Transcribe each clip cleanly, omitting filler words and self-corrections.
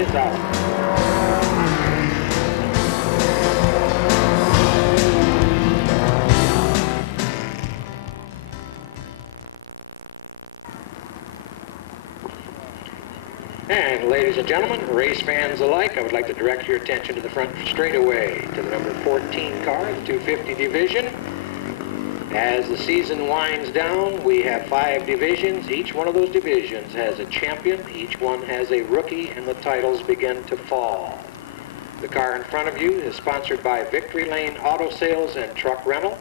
is out. And ladies and gentlemen, race fans alike, I would like to direct your attention to the front straightaway, to the number 14 car, the 250 division. As the season winds down, we have 5 divisions. Each one of those divisions has a champion. Each one has a rookie, and the titles begin to fall. The car in front of you is sponsored by Victory Lane Auto Sales and Truck Rental,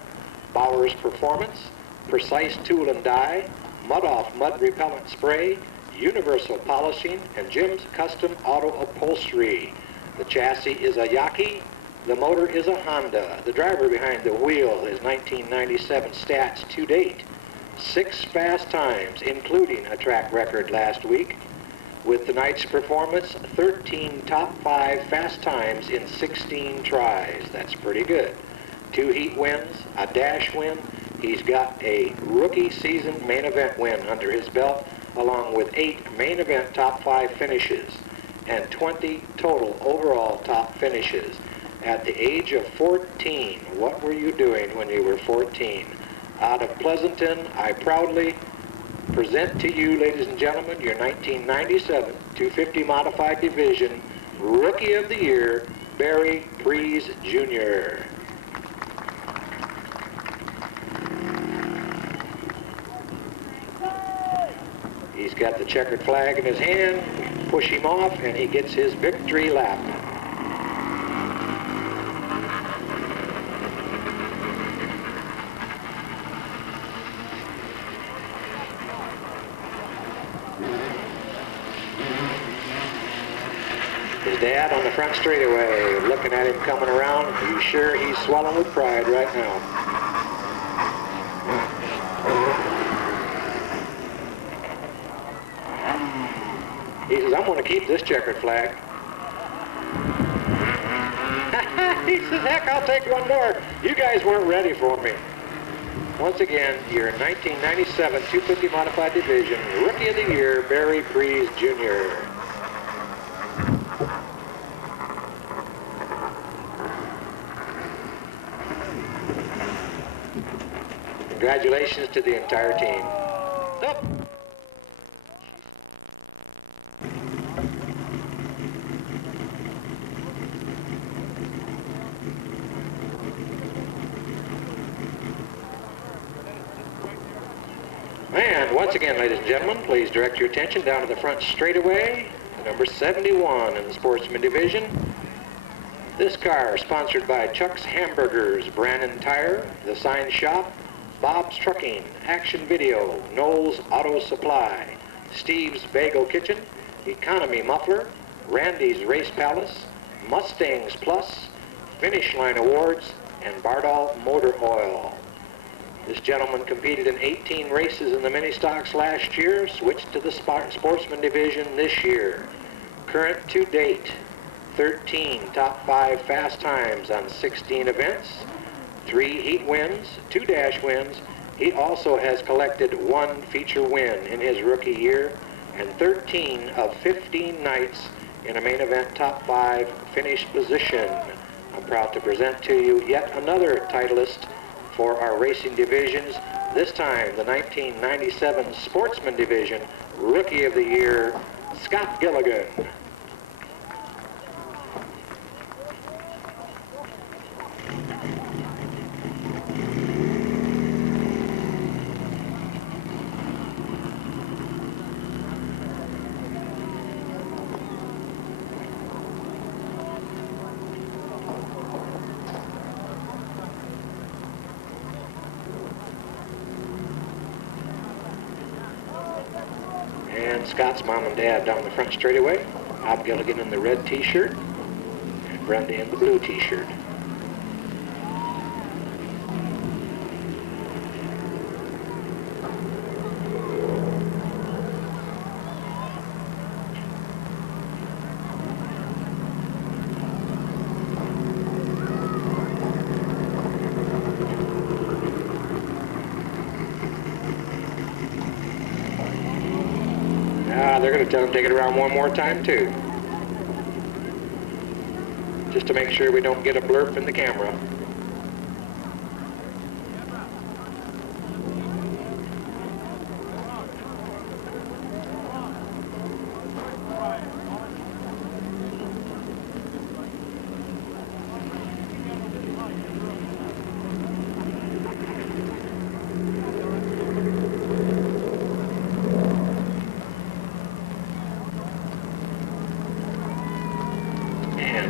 Bowers Performance, Precise Tool and Die, Mud Off Mud Repellent Spray, Universal Polishing, and Jim's Custom Auto Upholstery. The chassis is a Yaki. The motor is a Honda. The driver behind the wheel is 1997 stats to date. 6 fast times, including a track record last week. With tonight's performance, 13 top 5 fast times in 16 tries. That's pretty good. 2 heat wins, a dash win. He's got a rookie season main event win under his belt, along with 8 main event top 5 finishes and 20 total overall top finishes. At the age of 14, what were you doing when you were 14? Out of Pleasanton, I proudly present to you, ladies and gentlemen, your 1997 250 Modified Division Rookie of the Year, Barry Prees, Jr. He's got the checkered flag in his hand. Push him off, and he gets his victory lap. His dad on the front straightaway, looking at him coming around. Are you sure he's swelling with pride right now? He says, I'm going to keep this checkered flag. He says, heck, I'll take one more. You guys weren't ready for me. Once again, your 1997 250 Modified Division Rookie of the Year, Barry Prees, Jr. Congratulations to the entire team. Nope. And once again, ladies and gentlemen, please direct your attention down to the front straightaway, number 71 in the Sportsman Division. This car sponsored by Chuck's Hamburgers, Brannon Tire, The Sign Shop, Bob's Trucking, Action Video, Knowles Auto Supply, Steve's Bagel Kitchen, Economy Muffler, Randy's Race Palace, Mustangs Plus, Finish Line Awards, and Bardall Motor Oil. This gentleman competed in 18 races in the mini stocks last year, switched to the Sportsman Division this year. Current to date, 13 top 5 fast times on 16 events, 3 heat wins, 2 dash wins. He also has collected 1 feature win in his rookie year and 13 of 15 nights in a main event top 5 finish position. I'm proud to present to you yet another titleist for our racing divisions, this time the 1997 Sportsman Division Rookie of the Year, Scott Gilligan. And Scott's mom and dad down the front straightaway. Bob Gilligan in the red t-shirt and Brenda in the blue t-shirt. They're going to tell him to take it around one more time, too. just to make sure we don't get a blurb in the camera.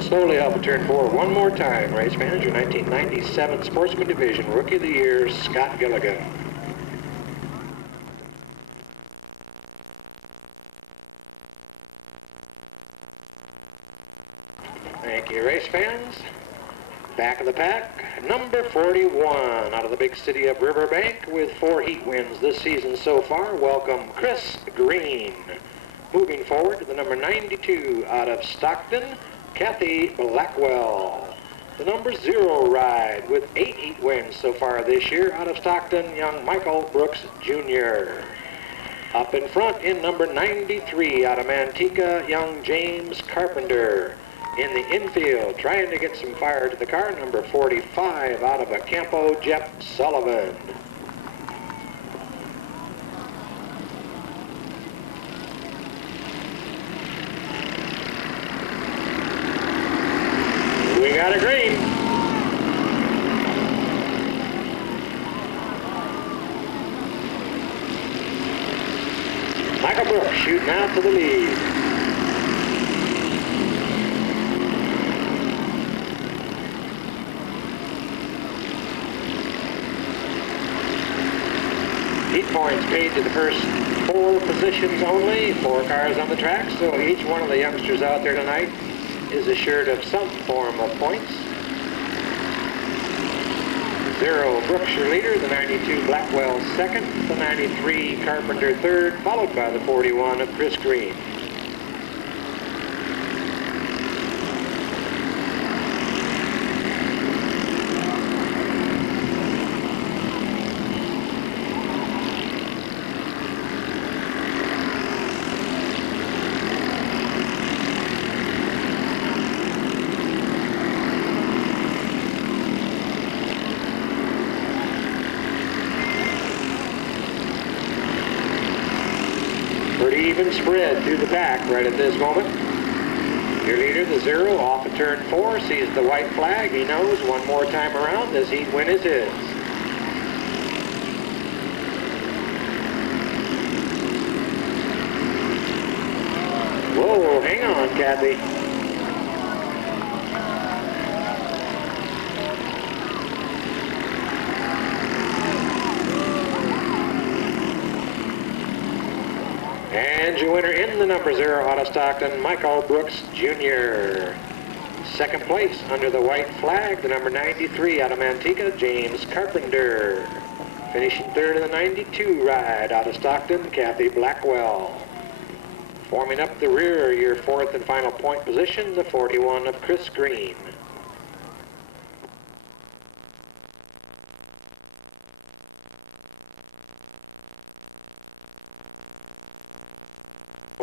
Slowly off of turn 4 one more time. Race manager, 1997 Sportsman Division Rookie of the Year, Scott Gilligan. Thank you, race fans. Back of the pack, number 41 out of the big city of Riverbank with 4 heat wins this season so far. Welcome, Chris Green. Moving forward to the number 92 out of Stockton, Kathy Blackwell. The number 0 ride with 8 heat wins so far this year out of Stockton, young Michael Brooks Jr. Up in front in number 93 out of Manteca, young James Carpenter. In the infield, trying to get some fire to the car, number 45 out of Acampo, Jeff Sullivan. We got a green. Michael Brooks shooting out to the lead. Heat points paid to the first 4 positions only, 4 cars on the track, so each one of the youngsters out there tonight is assured of some form of points. 0 Brooks your leader, the 92 Blackwell second, the 93 Carpenter third, followed by the 41 of Chris Green. Pretty even spread through the pack right at this moment. Your leader, the 0, off of turn 4, sees the white flag. He knows one more time around this heat win is his. Whoa, hang on, Kathy. And your winner in the number 0 out of Stockton, Michael Brooks Jr. Second place under the white flag, the number 93 out of Manteca, James Carpenter. Finishing third in the 92 ride out of Stockton, Kathy Blackwell. Forming up the rear, your 4th and final point position, the 41 of Chris Green.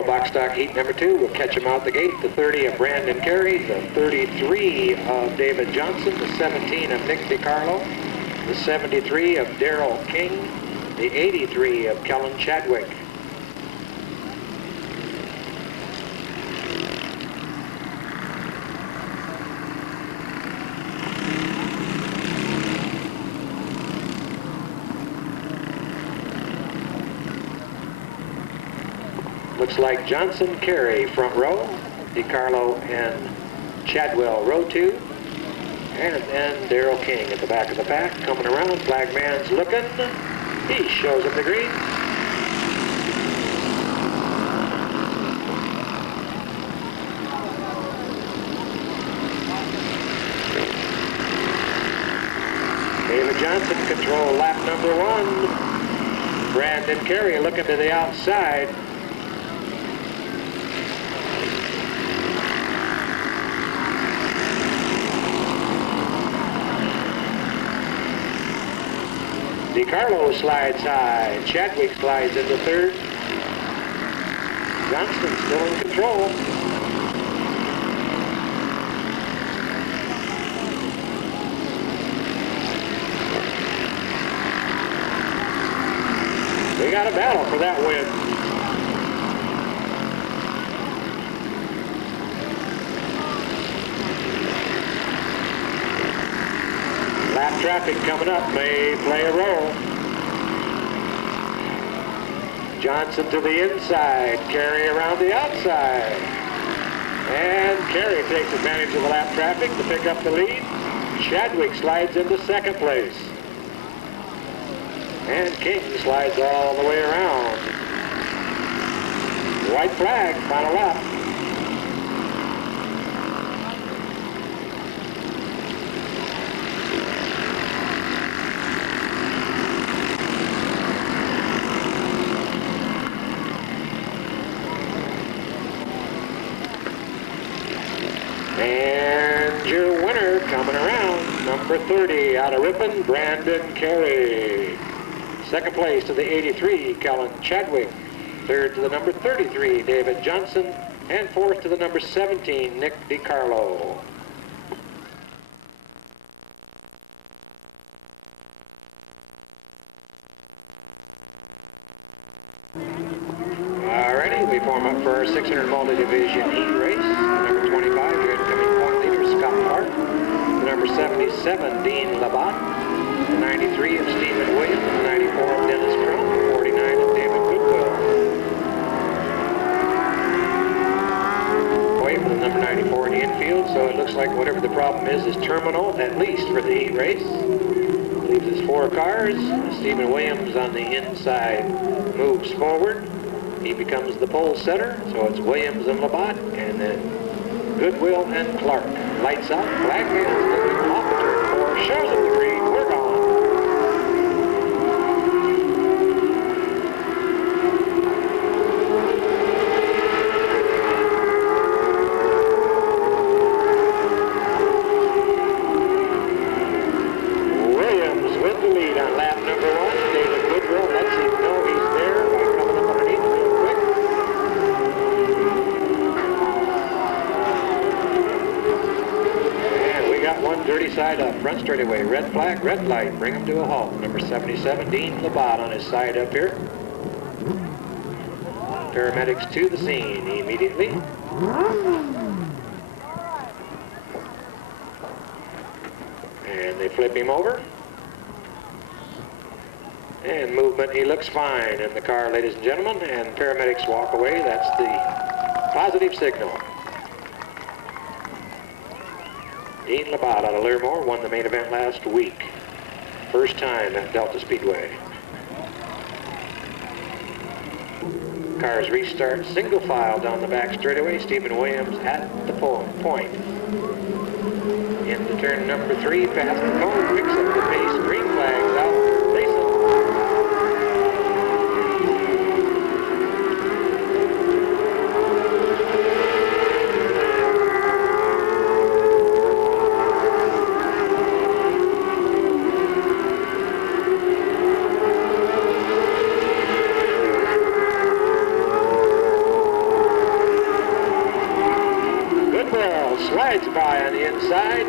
Box stock heat number 2 will catch him out the gate. The 30 of Brandon Carey, the 33 of David Johnson, the 17 of Nick DiCarlo, the 73 of Darrell King, the 83 of Kellen Chadwick. Looks like Johnson, Carey, front row, DiCarlo and Chadwell, row 2, and then Darrell King at the back of the pack, coming around. Flagman's looking. He shows up the green. David Johnson control lap number 1. Brandon Carey looking to the outside. DiCarlo slides high. Chadwick slides into third. Johnston still in control. got a battle for that win. Lap traffic coming up may play a role. Johnson to the inside, Carey around the outside. And Carey takes advantage of the lap traffic to pick up the lead. Chadwick slides into second place. And King slides all the way around. White flag, final lap. And your winner coming around, number 30 out of Ripon, Brandon Carey. Second place to the 83, Kellen Chadwick. Third to the number 33, David Johnson. And fourth to the number 17, Nick DiCarlo. Alrighty, we form up for our 600 multi-division heat race. Number 25, your incoming point leader, Scott Clark. The number 77, Dean Labatt. The 93 of Stephen Williams. The 94 of Dennis Crump. The 49 of David Goodwill. Away for the number 94 in the infield, so it looks like whatever the problem is terminal, at least for the heat race. Leaves us 4 cars. Stephen Williams on the inside moves forward. He becomes the pole setter, so it's Williams and Labatt, and then Goodwill and Clark. Lights out, flag hands, looking off the turn 4, shows him the green, we're gone. Williams with the lead on lap number 1. David Goodwill lets him know he's there by coming up underneath real quick. And we got one dirty side up, front straightaway, red flag, red light, bring him to a halt. Number 77, Dean Labatt on his side up here. Paramedics to the scene immediately. And they flip him over. And movement, he looks fine in the car, ladies and gentlemen, and paramedics walk away. That's the positive signal. Dean Labatt out of Learmore won the main event last week. First time at Delta Speedway. Cars restart single file down the back straightaway. Stephen Williams at the point. Into turn number 3, past the cone, picks up the pace, green flags out, racing. Goodwill slides by on the inside.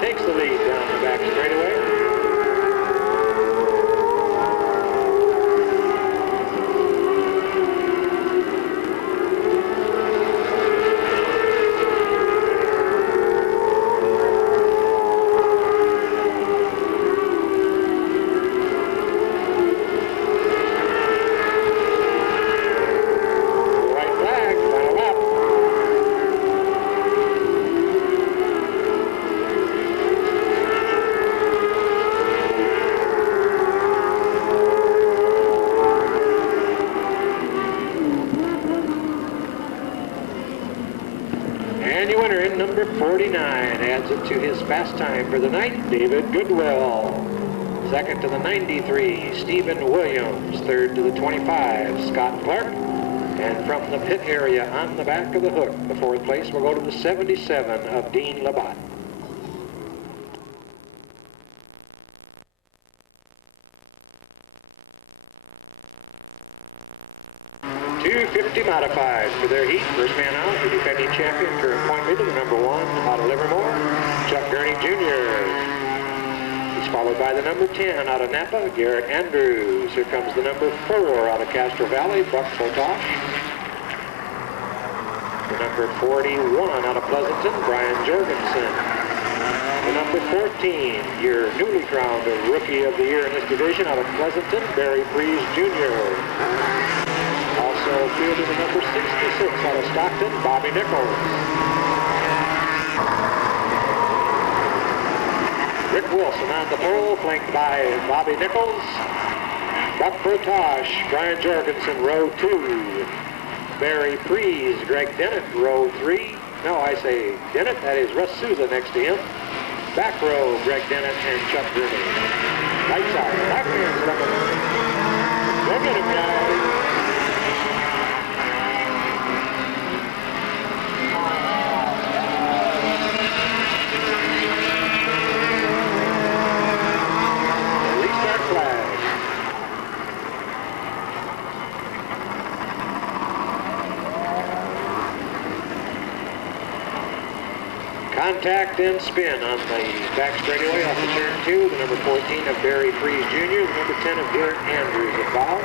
Takes the lead down the back straightaway. White flag, final lap. And your winner in number 49 adds it to his fast time for the night, David Goodwill. Second to the 93, Stephen Williams. Third to the 25, Scott Clark. And from the pit area on the back of the hook, the 4th place will go to the 77 of Dean Labatt. .250 modified for their heat. First man out, the defending champion, current point leader, the number 1 out of Livermore, Chuck Gurney Jr. followed by the number 10 out of Napa, Garrett Andrews. Here comes the number 4 out of Castro Valley, Buck Potosh. The number 41 out of Pleasanton, Brian Jorgensen. The number 14, your newly crowned Rookie of the Year in this division out of Pleasanton, Barry Freeze Jr. Also fielding the number 66 out of Stockton, Bobby Nichols. Rick Wilson on the pole, flanked by Bobby Nichols. Buck Potosh, Brian Jorgensen, row 2. Barry Freeze, Greg Dennett, row 3. No, I say Dennett, that is Russ Souza next to him. Back row, Greg Dennett and Chuck Gurney. Lights out, back man's looking. Look at him, guys. Restart flag. Contact and spin on the back straightaway off the turn 2. The number 14 of Barry Freeze Jr., the number 10 of Garrett Andrews at foul.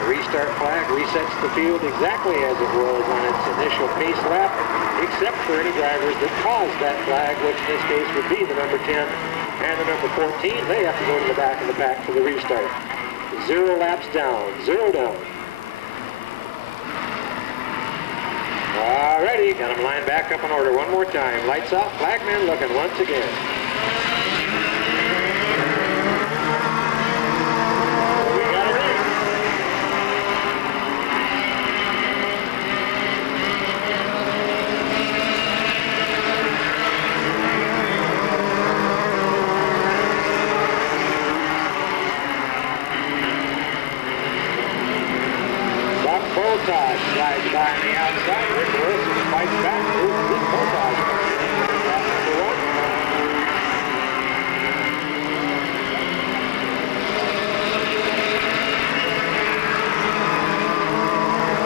The restart flag resets the field exactly as it was on its initial pace lap, except for any drivers that caused that flag, which in this case would be the number 10 and the number 14. They have to go to the back of the pack for the restart. 0 laps down, 0 down. Alrighty, got them lined back up in order one more time. Lights out, flagman looking once again. We got it in. Buck Potosh slides by on the outside. Rick Wilson fights back. This Potosh comes in. Lap number 1.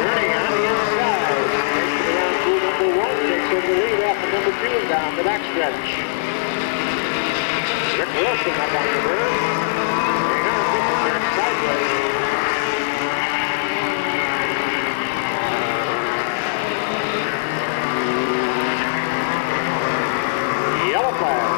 Gurney on the inside. Takes it around through number 1. Takes over the lead off of number 2 and down the backstretch. Rick Wilson up on the berm. Hang on, this is turning sideways. Yellow flag.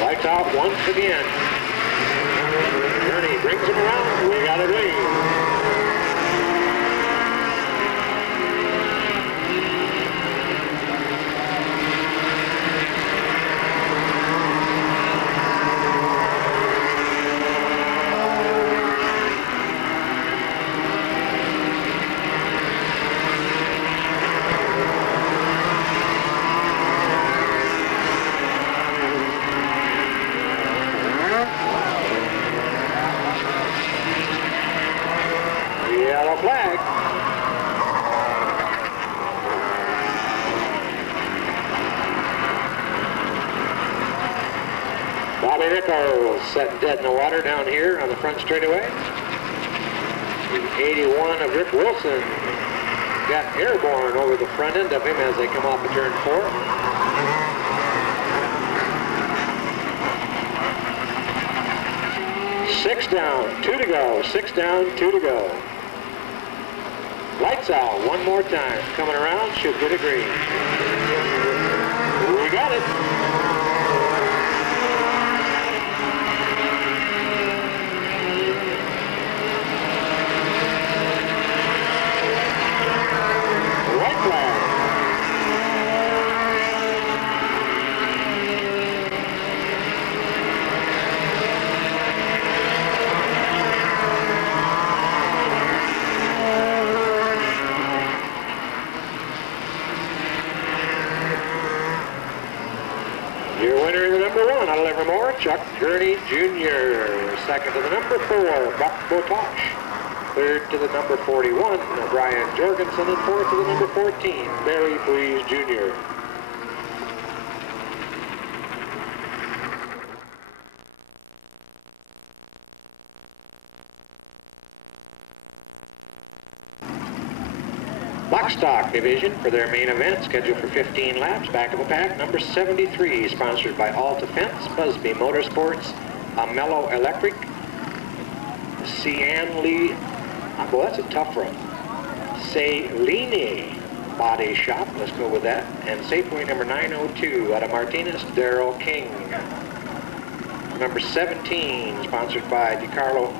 Lights out once again. Gurney brings him around. We got it in. Yellow flag. Bobby Nichols set dead in the water down here on the front straightaway. The 81 of Rick Wilson got airborne over the front end of him as they come off of turn 4. Six down, 2 to go. 6 down, 2 to go. Lights out one more time. Coming around, should get a green. We got it. White flag. Your winner is the number 1 out of Livermore, Chuck Gurney Jr. Second to the number 4, Buck Potosh. Third to the number 41, Brian Jorgensen. And fourth to the number 14, Barry Freeze Jr. Box stock division for their main event, scheduled for 15 laps. Back of the pack, number 73, sponsored by Alta Fence, Busby Motorsports, Amello Electric, Cian Lee, well, that's a tough one, Salini Body Shop, let's go with that, and Safeway number 902 out of Martinez, Darrell King. Number 17, sponsored by DiCarlo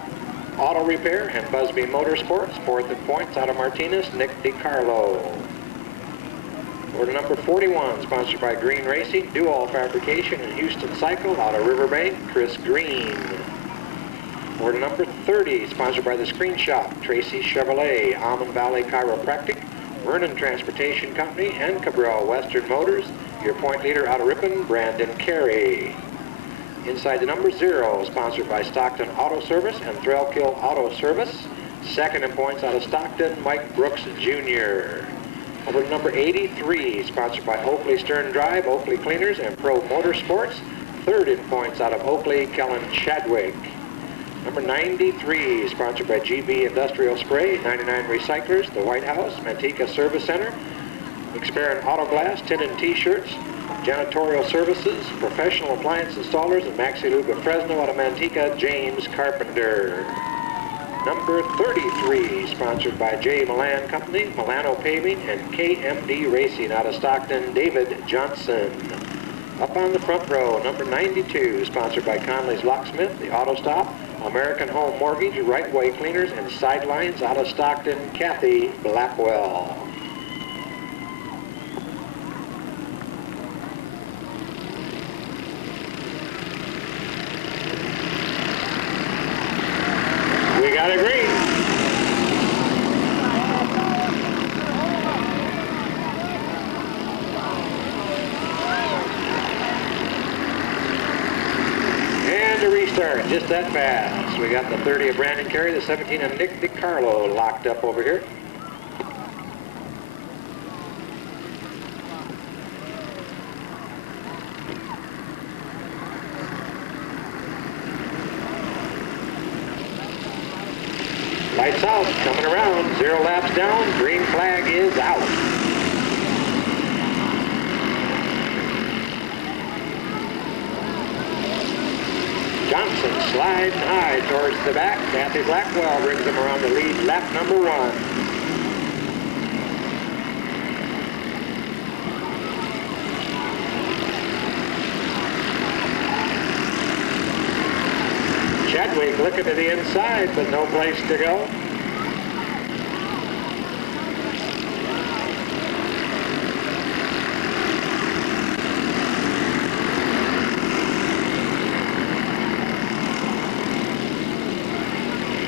Auto Repair and Busby Motorsports, fourth in points out of Martinez, Nick DiCarlo. Order number 41, sponsored by Green Racing, Dual Fabrication and Houston Cycle out of Riverbank, Chris Green. Order number 30, sponsored by the Screen Shop, Tracy Chevrolet, Almond Valley Chiropractic, Vernon Transportation Company, and Cabral Western Motors. Your point leader out of Ripon, Brandon Carey. Inside the number 0, sponsored by Stockton Auto Service and Threlkill Auto Service. Second in points out of Stockton, Mike Brooks Jr. Over to number 83, sponsored by Oakley Stern Drive, Oakley Cleaners, and Pro Motorsports. Third in points out of Oakley, Kellen Chadwick. Number 93, sponsored by GB Industrial Spray, 99 Recyclers, The White House, Manteca Service Center, Experin Auto Glass, Tin and T-Shirts, Janitorial Services, Professional Appliance Installers, and Maxi Lube of Fresno out of Manteca, James Carpenter. Number 33, sponsored by J. Milan Company, Milano Paving, and KMD Racing out of Stockton, David Johnson. Up on the front row, number 92, sponsored by Conley's Locksmith, The Auto Stop, American Home Mortgage, Right Way Cleaners, and Sidelines out of Stockton, Kathy Blackwell. We got a green. And a restart, just that fast. We got the 30 of Brandon Carey, the 17 of Nick DiCarlo locked up over here. Lights out, coming around, 0 laps down, green flag is out. Johnson slides high towards the back. Kathy Blackwell brings him around the lead, lap number 1. Chadwick looking to the inside, but no place to go.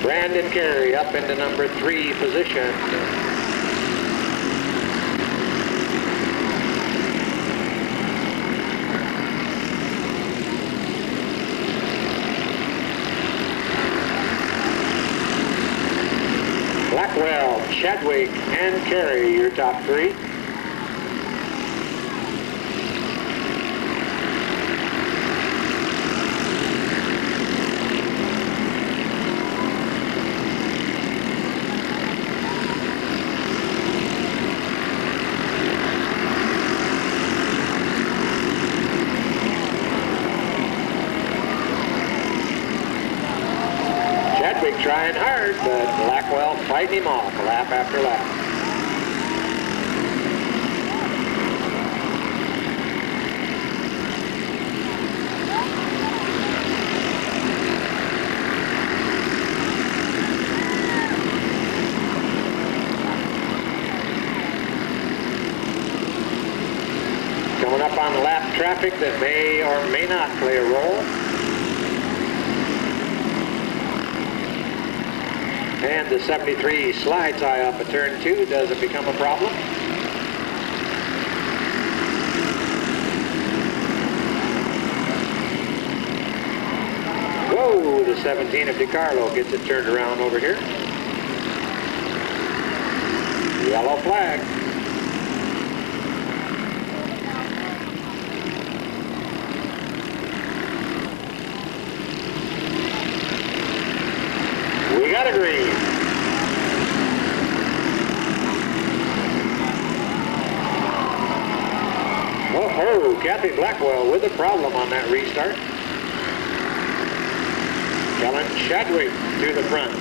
Brandon Carey up into number 3 position. Blackwell, Chadwick, and Carey, your top 3. Chadwick trying hard, but Blackwell fighting him off lap after lap. Coming up on lap traffic that may or may not play a role. And the 73 slides high off of turn 2. Doesn't become a problem. Whoa, the 17 of DiCarlo gets it turned around over here. Yellow flag. We got a green. Oh, Kathy Blackwell with a problem on that restart. Kellen Chadwick to the front.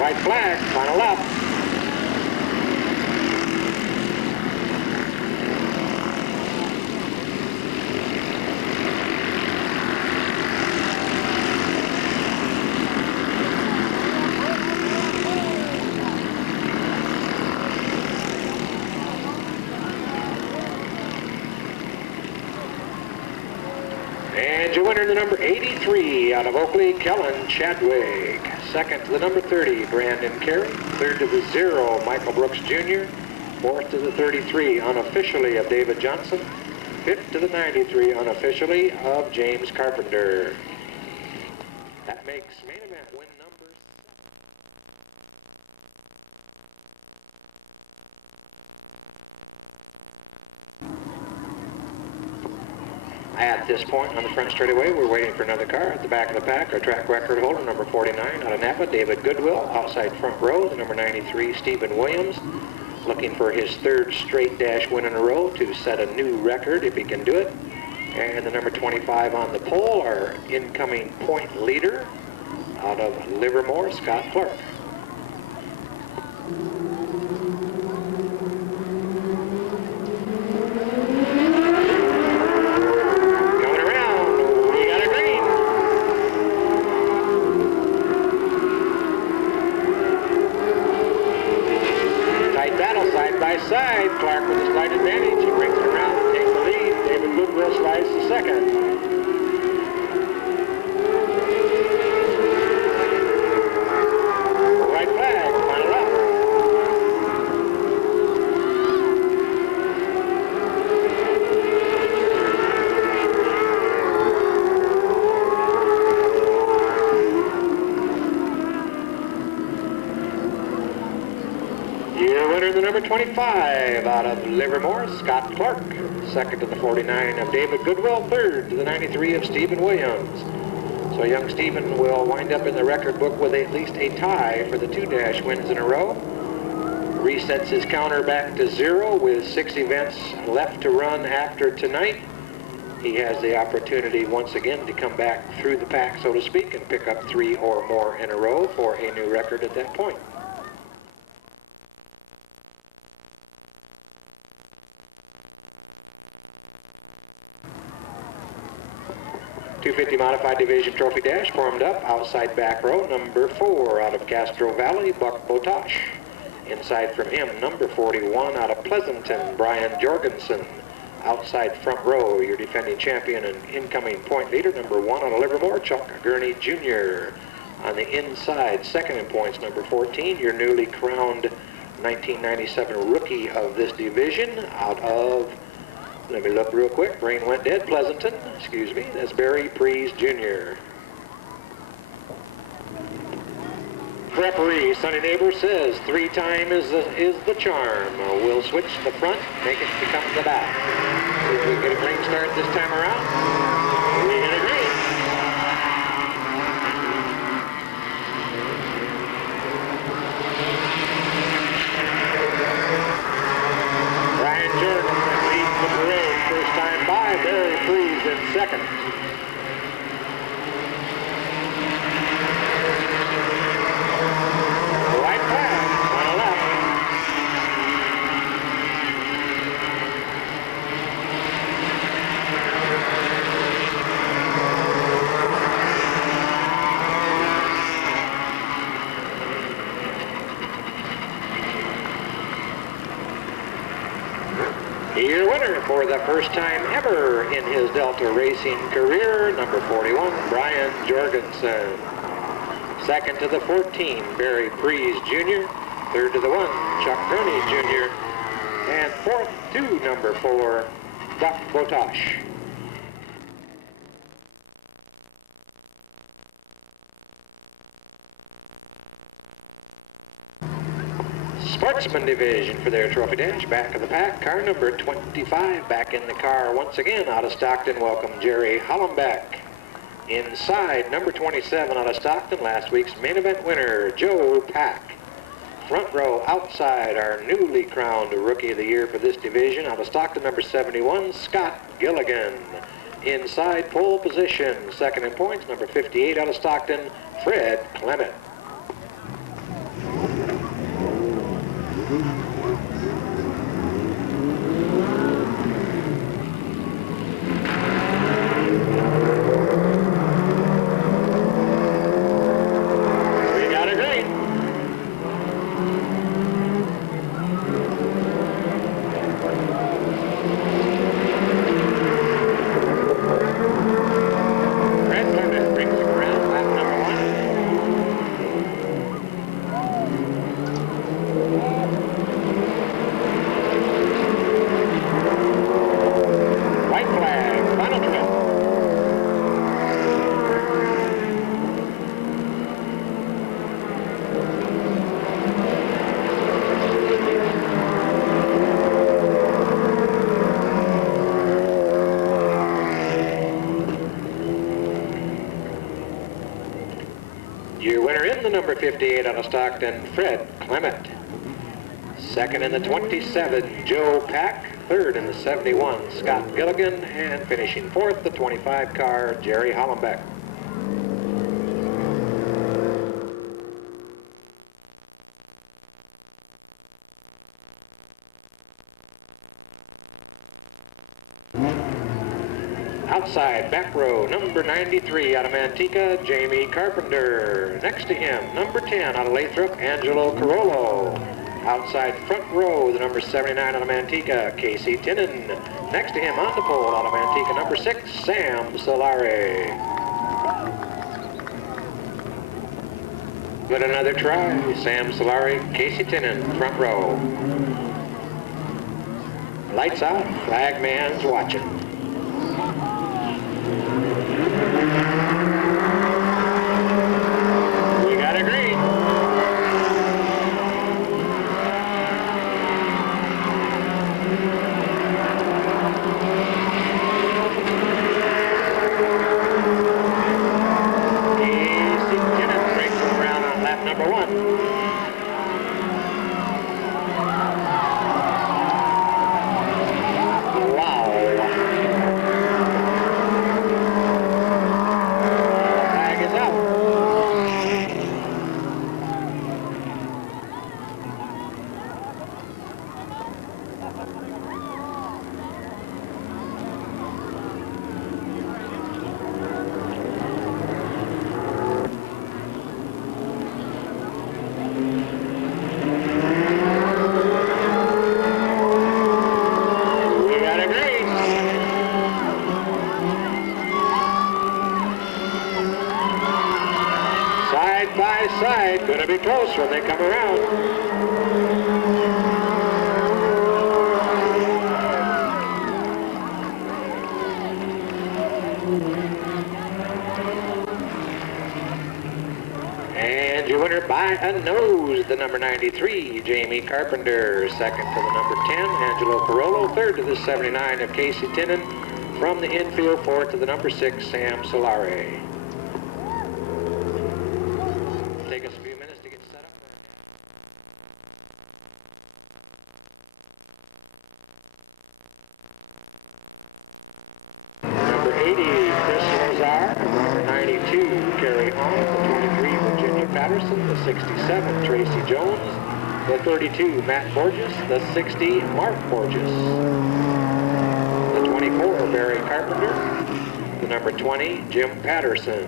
White flag, final lap. And your winner, the number 83 out of Oakley, Kellen Chadwick. Second to the number 30, Brandon Carey. Third to the 0, Michael Brooks Jr. Fourth to the 33, unofficially, of David Johnson. Fifth to the 93, unofficially, of James Carpenter. That makes main event win numbers. At this point on the front straightaway, we're waiting for another car. At the back of the pack, our track record holder, number 49 out of Napa, David Goodwill. Outside front row, the number 93, Stephen Williams, looking for his third straight dash win in a row to set a new record if he can do it. And the number 25 on the pole, our incoming point leader out of Livermore, Scott Clark. Side, Clark with a slight advantage. He brings it around and takes the lead. David Goodwill slides to second. White flag, final lap. Your winner, the number 25 out of Livermore, Scott Clark. Second to the 49 of David Goodwill. Third to the 93 of Stephen Williams. So young Stephen will wind up in the record book with at least a tie for the 2-dash wins in a row. Resets his counter back to 0 with 6 events left to run after tonight. He has the opportunity once again to come back through the pack, so to speak, and pick up 3 or more in a row for a new record at that point. .250 Modified Division Trophy Dash formed up. Outside back row, number 4 out of Castro Valley, Buck Botosh. Inside from him, number 41 out of Pleasanton, Brian Jorgensen. Outside front row, your defending champion and incoming point leader, number 1 out of Livermore, Chuck Gurney Jr. On the inside, second in points, number 14, your newly crowned 1997 rookie of this division out of, let me look real quick, brain went dead, Pleasanton, excuse me, that's Barry Prees Jr. Referee Sonny Neighbor says 3-time is the charm. We'll switch the front, make it become the back. See if we get a green start this time around. We get a green. Brian Jordan leads the parade first time by. Barry Prees in second. Your winner for the first time ever in his Delta racing career, number 41, Brian Jorgensen. Second to the 14, Barry Prees Jr. Third to the 1, Chuck Gurney Jr. And fourth to number 4, Buck Botosh. Sportsman division for their trophy dash. Back of the pack, car number 25 back in the car once again out of Stockton. Welcome Jerry Hollenbeck. Inside, number 27 out of Stockton, last week's main event winner, Joe Pack. Front row outside, our newly crowned Rookie of the Year for this division, out of Stockton, number 71, Scott Gilligan. Inside pole position, second in points, number 58 out of Stockton, Fred Clement. Your winner in the number 58 out of Stockton, Fred Clement. Second in the 27, Joe Pack. Third in the 71, Scott Gilligan. And finishing fourth, the 25 car, Jerry Hollenbeck. Outside, back row, number 93 out of Manteca, Jamie Carpenter. Next to him, number 10 out of Lathrop, Angelo Carollo. Outside front row, the number 79 out of Manteca, Casey Tinnen. Next to him on the pole out of Manteca, number 6, Sam Solari. But another try, Sam Solari, Casey Tinnen, front row. Lights out, flag man's watching. We got a green. Casey Tinnen breaks him around on lap number 1. By side, gonna be close when they come around. And your winner by a nose, the number 93, Jamie Carpenter. Second to the number 10, Angelo Carollo. Third to the 79 of Casey Tinnen. From the infield, fourth to the number 6, Sam Solari. Take us a few minutes to get set up. Number 80, Chris Lazar. Number 92, Carrie Hall. The 23, Virginia Patterson. The 67, Tracy Jones. The 32, Matt Borges. The 60, Mark Borges. The 24, Barry Carpenter. The number 20, Jim Patterson.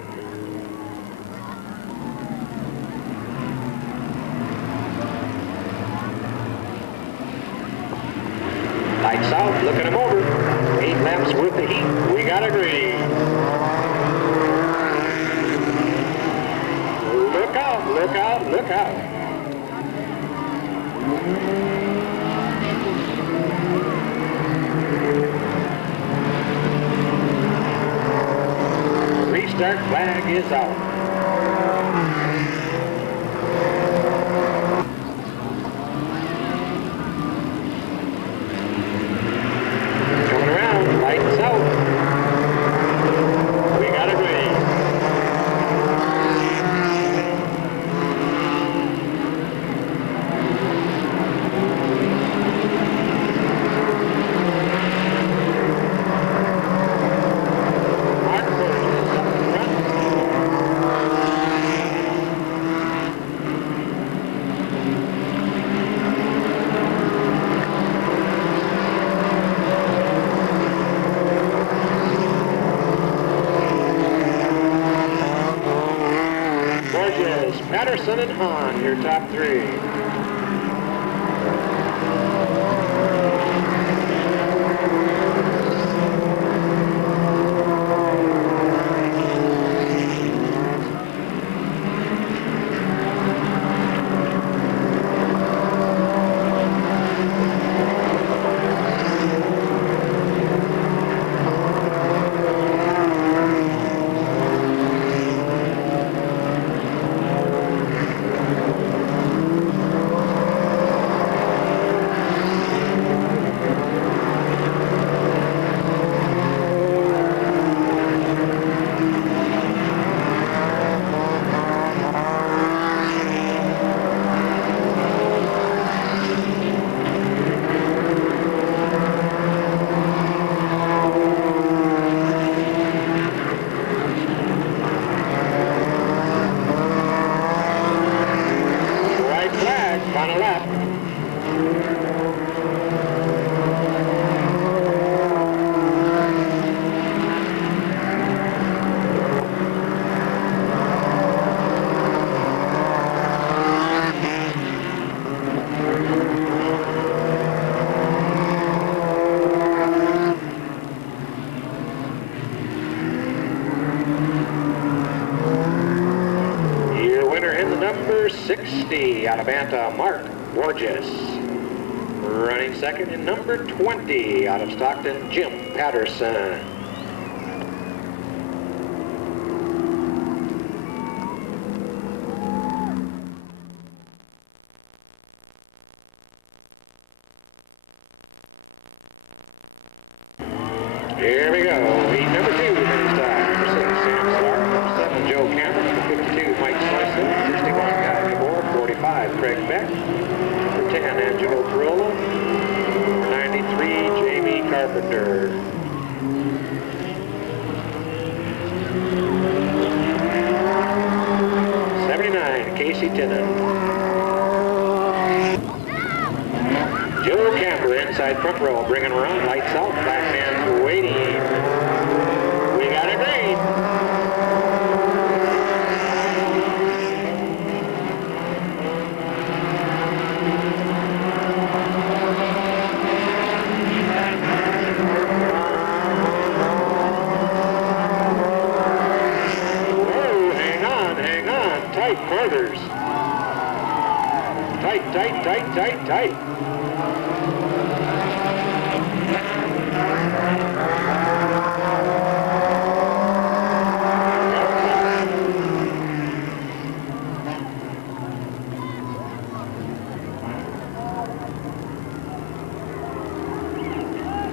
Lights out, looking them over. 8 laps worth of heat. We got a green. Look out, look out, look out. Restart flag is out. Lights out. We got a green. Patterson and Hahn, your top three. Final lap. Your winner in the number 60 out of Anta, Mark Borges. Running second in number 20 out of Stockton, Jim Patterson. Here we go. Heat number 2 this time. Number 6, Sam Stark. Number 7, Joe Cameron. Number 52, Mike Swisson. 61, Guy Gabor. 45, Craig Beck. Number 10, Angelo Carollo. Number 93, Jamie Carpenter. Casey Tinnen. Joe Camper inside front row, bringing around, lights out, back man's waiting. We got it green. Whoa, hang on, tight corners. Tight.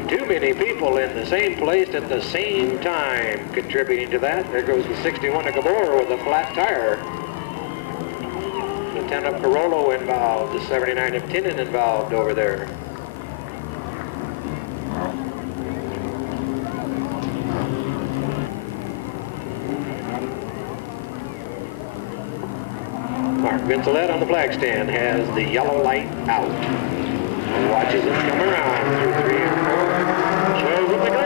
Too many people in the same place at the same time contributing to that. There goes the 61 of Gabor with a flat tire. The 10 of Carollo involved, the 79 of Tinnen involved over there. Mark Vincelette on the flag stand has the yellow light out. Watches it come around through 3 and 4. Shows with the green.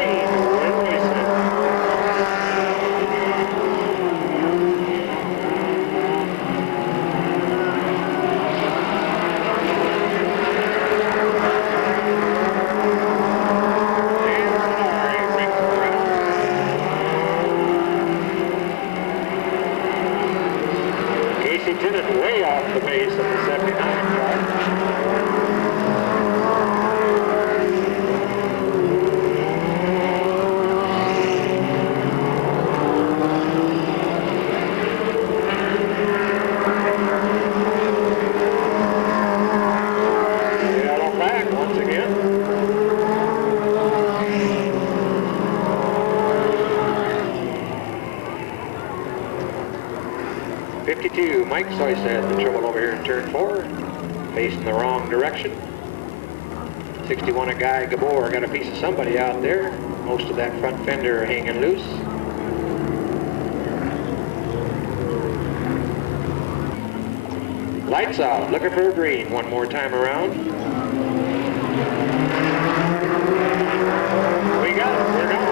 Casey Tinnen way off the base of the 79 car. Once again. '52, Mike Soyce has the trouble over here in turn 4, facing the wrong direction. 61, a Guy Gabor got a piece of somebody out there. Most of that front fender hanging loose. Lights out, looking for a green one more time around. We got it, we're going.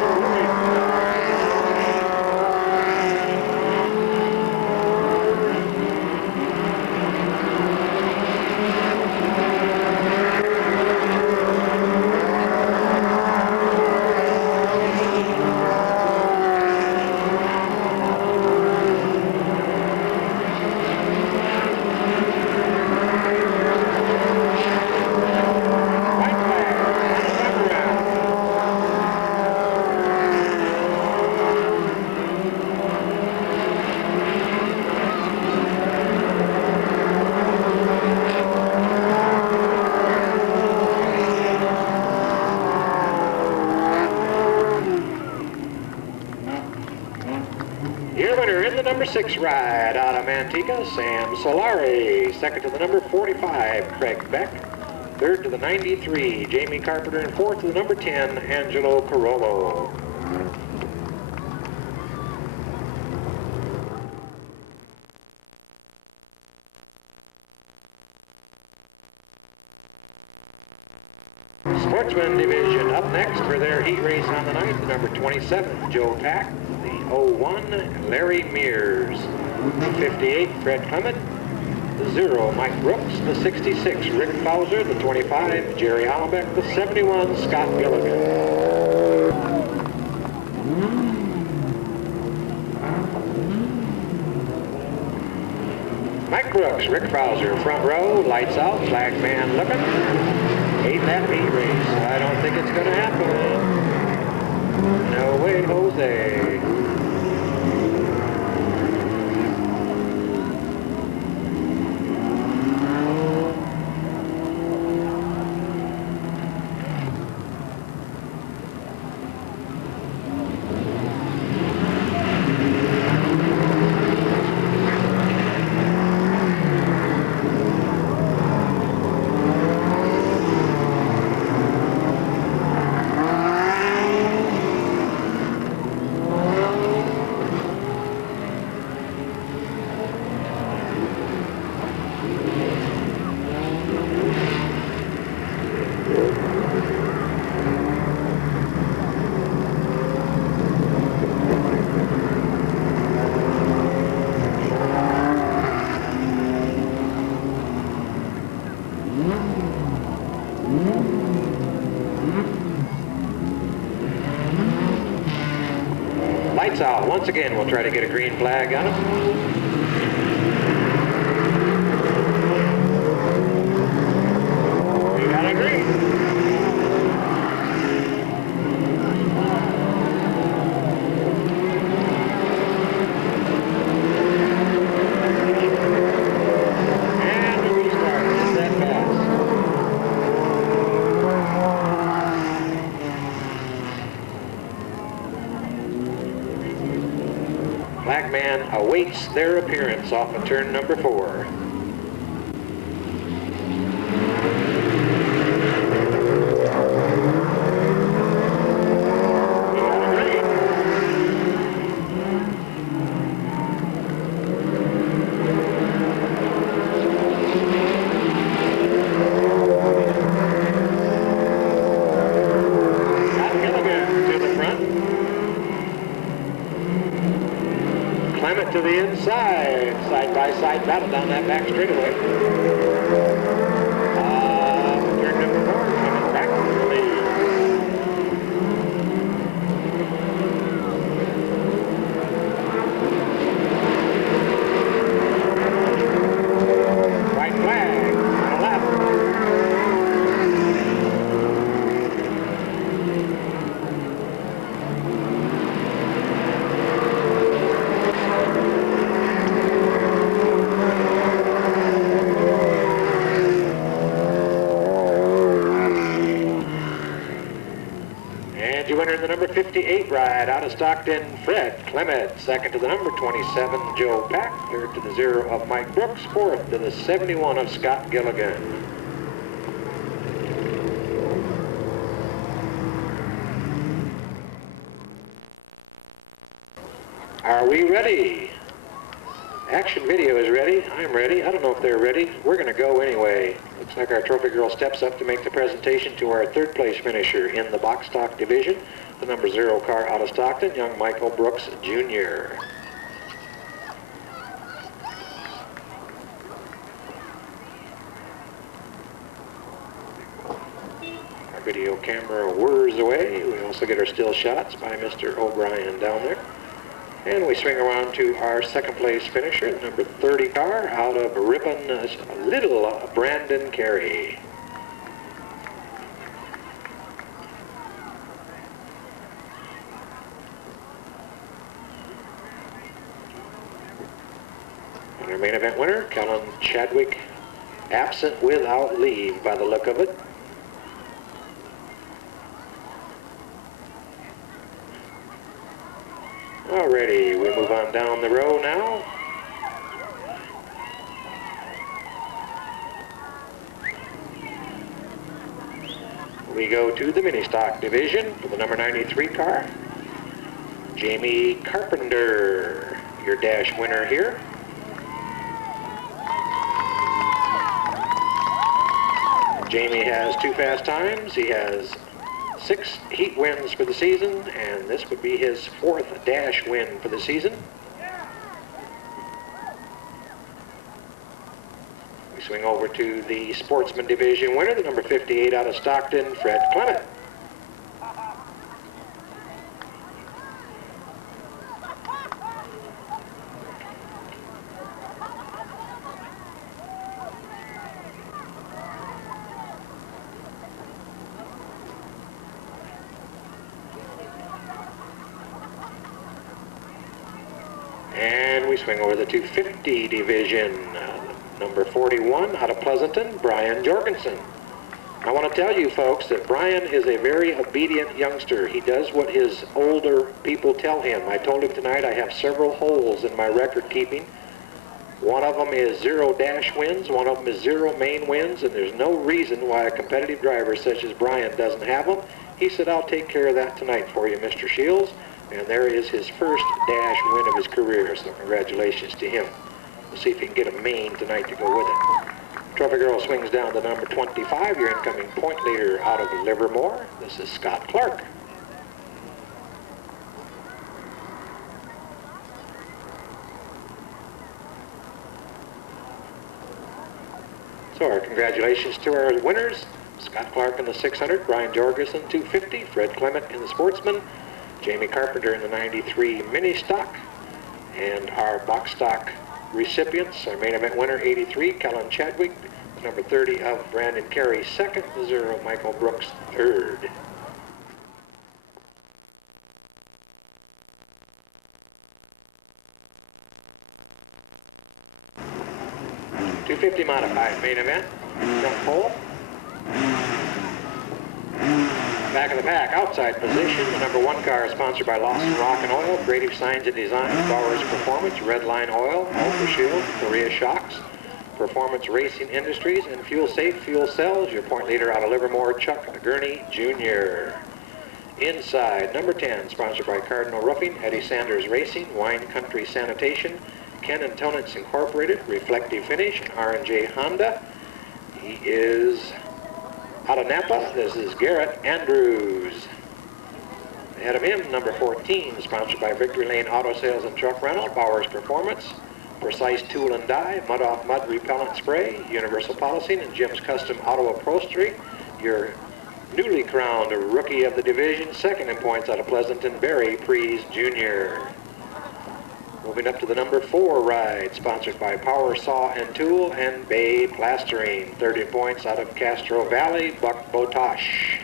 winner in the number 6 ride out of Manteca, Sam Solari. Second to the number 45, Craig Beck. Third to the 93, Jamie Carpenter. And fourth to the number 10, Angelo Carollo. Sportsman division up next for their heat race on the night, the number 27, Joe Pack, the 01, Larry Mears, the 58, Fred Clement, the 0, Mike Brooks, the 66, Rick Fowler, the 25, Jerry Hollenbeck, the 71, Scott Gilligan. Mike Brooks, Rick Fowler, front row, lights out, flag man looking. Ain't that heat race? I don't think it's going to happen. No way, Jose. Lights out. Once again, we'll try to get a green flag on it. We got a green. Black man awaits their appearance off of turn number 4. Clement to the inside, side-by-side battle down that back straightaway. Turn number 4, coming back to the lead. White flag, on the left. And you enter the number 58 ride out of Stockton, Fred Clement. Second to the number 27, Joe Pack. Third to the 0 of Mike Brooks. Fourth to the 71 of Scott Gilligan. Are we ready? Action video is ready. I'm ready. I don't know if they're ready. We're going to go anyway. Looks like our trophy girl steps up to make the presentation to our third place finisher in the box stock division, the number 0 car out of Stockton, young Michael Brooks Jr. Our video camera whirs away. We also get our still shots by Mr. O'Brien down there. And we swing around to our second place finisher, the number 30 car out of Ripon, Little, Brandon Carey. And our main event winner, Kellen Chadwick, absent without leave by the look of it. Alrighty, we move Move on down the row now. We go to the mini stock division for the number 93 car. Jamie Carpenter, your dash winner here. Jamie has 2 fast times. He has 6 heat wins for the season, and this would be his 4th dash win for the season. We swing over to the sportsman division winner, the number 58 out of Stockton, Fred Clement. And we swing over the 250 division, number 41 out of Pleasanton, Brian Jorgensen. I want to tell you folks that Brian is a very obedient youngster. He does what his older people tell him. I told him tonight I have several holes in my record keeping. One of them is 0 dash wins, one of them is 0 main wins, and there's no reason why a competitive driver such as Brian doesn't have them. He said, "I'll take care of that tonight for you, Mr. Shields." And there is his first dash win of his career, so congratulations to him. We'll see if he can get a main tonight to go with it. Trophy girl swings down to number 25, your incoming point leader out of Livermore. This is Scott Clark. So our congratulations to our winners. Scott Clark in the 600, Brian Jorgensen 250, Fred Clement in the sportsman, Jamie Carpenter in the 93 mini stock, and our box stock recipients, our main event winner 83, Kellen Chadwick, number 30 of Brandon Carey, second, the 0 Michael Brooks, third. .250 modified main event, front pole. Back of the pack, outside position, the number 1 car is sponsored by Lawson Rock and Oil, Creative Signs and Design, Bowers Performance, Red Line Oil, Ultra Shield, Korea Shocks, Performance Racing Industries, and Fuel Safe Fuel Cells. Your point leader out of Livermore, Chuck Gurney Jr. Inside, number 10, sponsored by Cardinal Roofing, Eddie Sanders Racing, Wine Country Sanitation, Ken and Tonitz Incorporated, Reflective Finish, and R&J Honda. He is out of Napa, this is Garrett Andrews. Ahead of him, number 14, sponsored by Victory Lane Auto Sales and Truck Rental, Bowers Performance, Precise Tool and Die, Mud Off Mud Repellent Spray, Universal Policing, and Jim's Custom Auto Upholstery. Your newly crowned Rookie of the Division, second in points out of Pleasanton, Barry Prees Jr. Moving up to the number 4 ride, sponsored by Power Saw and Tool and Bay Plastering. 30 points out of Castro Valley, Buck Botosh.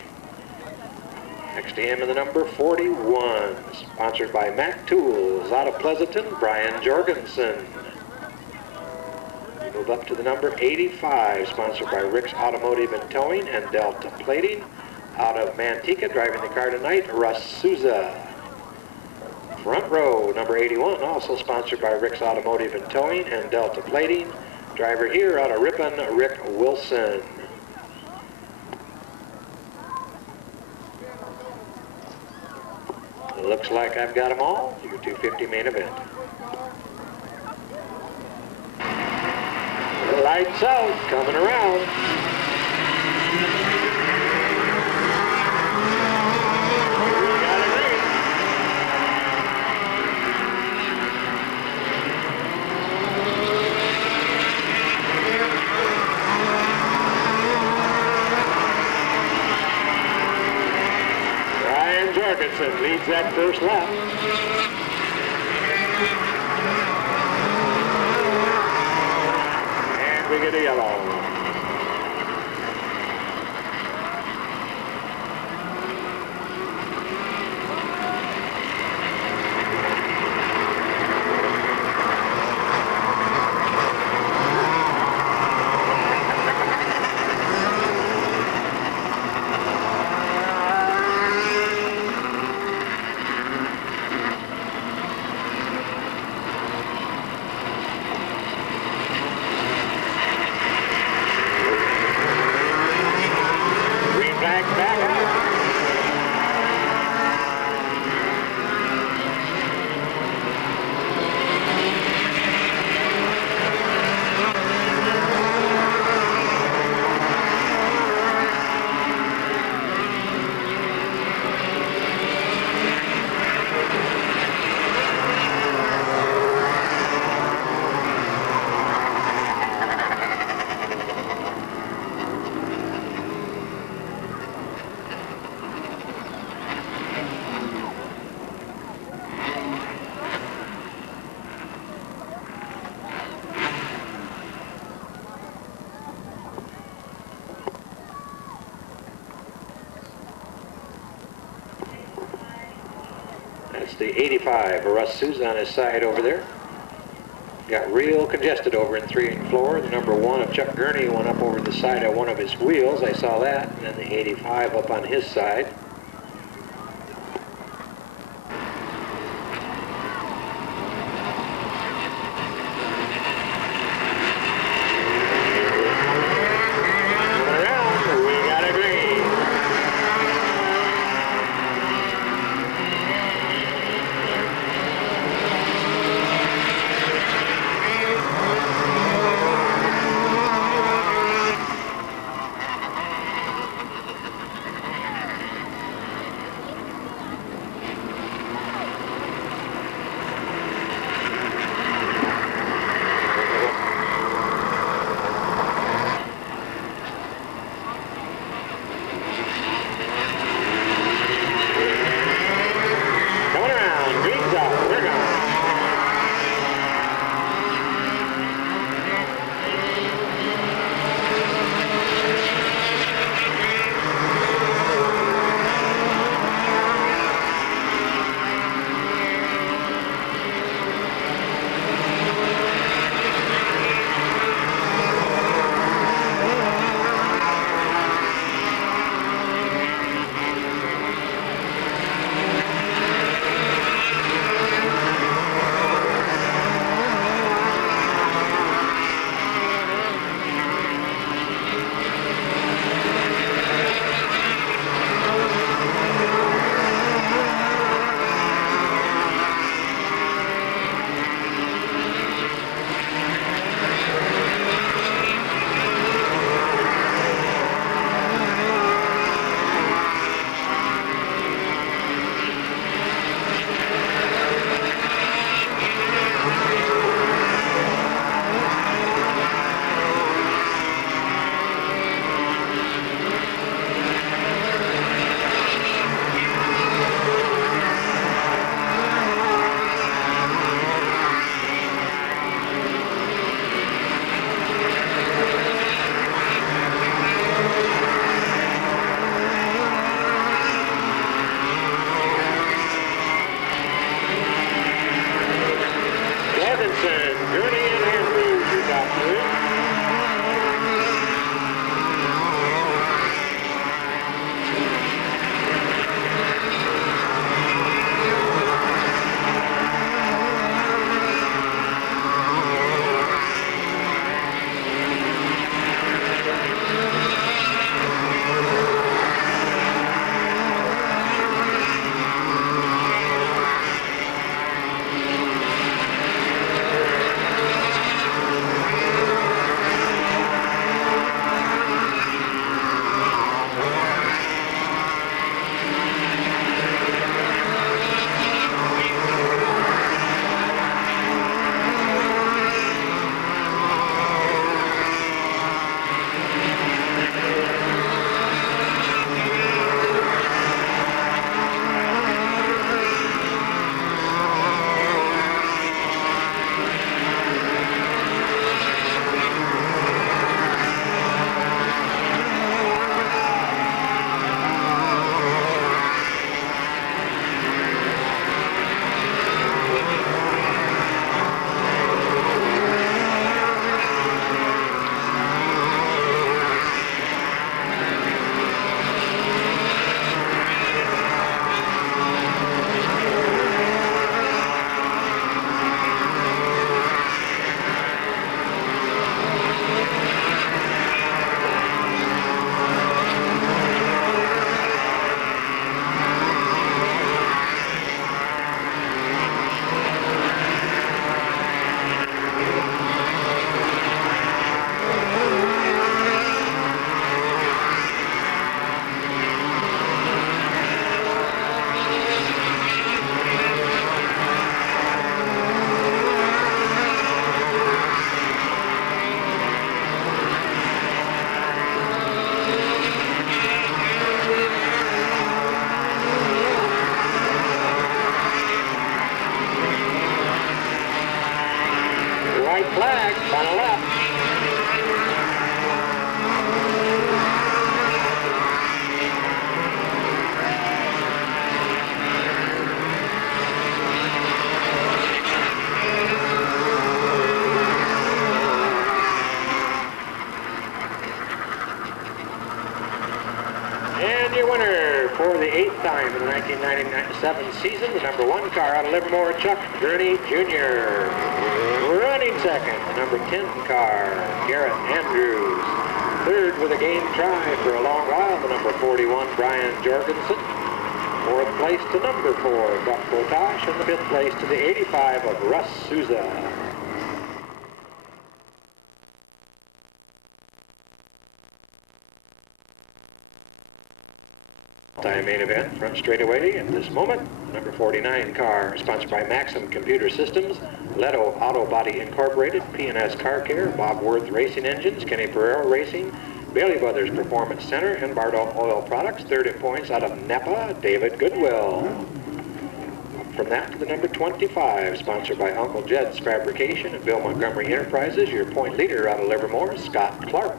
Next to him in the number 41, sponsored by Mac Tools out of Pleasanton, Brian Jorgensen. We move up to the number 85, sponsored by Rick's Automotive and Towing and Delta Plating. Out of Manteca, driving the car tonight, Russ Souza. Front row, number 81, also sponsored by Rick's Automotive and Towing and Delta Plating. Driver here out of Ripon, Rick Wilson. Looks like I've got them all. Your 250 main event. Lights out, coming around. Jorgensen leads that first lap. And we get a yellow. It's the 85, Russ Souza on his side over there. Got real congested over in 3 and 4. The number 1 of Chuck Gurney went up over the side of one of his wheels. I saw that. And then the 85 up on his side. flag, final lap. time in the 1997 season, the number 1 car out of Livermore, Chuck Gurney Jr. Running second, the number 10 car, Garrett Andrews. Third with a game try for a long while, the number 41, Brian Jorgensen. Fourth place to number 4, Buck Botosh, and the fifth place to the 85 of Russ Souza. Time main event, front straightaway at this moment. Number 49 car, sponsored by Maxim Computer Systems, Leto Auto Body Incorporated, P&S Car Care, Bob Worth Racing Engines, Kenny Pereira Racing, Bailey Brothers Performance Center, and Bardo Oil Products. Third in points out of Napa, David Goodwill. From that to the number 25, sponsored by Uncle Jed's Fabrication and Bill Montgomery Enterprises, your point leader out of Livermore, Scott Clark.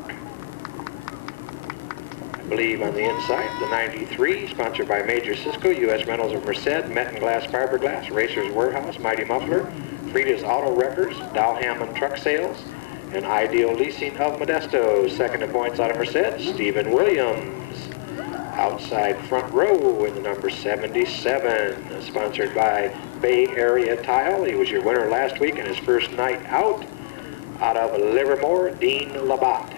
I believe on the inside, the 93, sponsored by Major Cisco, U.S. Rentals of Merced, Metten Glass Fiberglass, Racers Warehouse, Mighty Muffler, Frida's Auto Wreckers, Dow Hammond Truck Sales, and Ideal Leasing of Modesto. Second in points out of Merced, Stephen Williams. Outside front row in the number 77, sponsored by Bay Area Tile. He was your winner last week in his first night out of Livermore, Dean Labatt.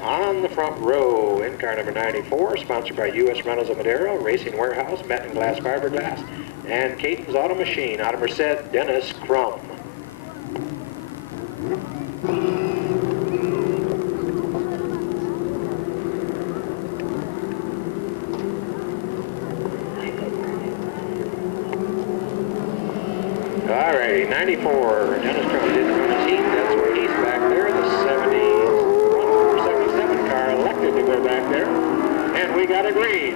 On the front row, in car number 94, sponsored by U.S. Rentals of Madera, Racing Warehouse, Metten Glass Fiberglass, and Caton's Auto Machine out of Merced, Dennis Crum. Alrighty, 94, Dennis Crum didn't run his heat, that's why he's back there. The 77 car elected to go back there, and we got agreed.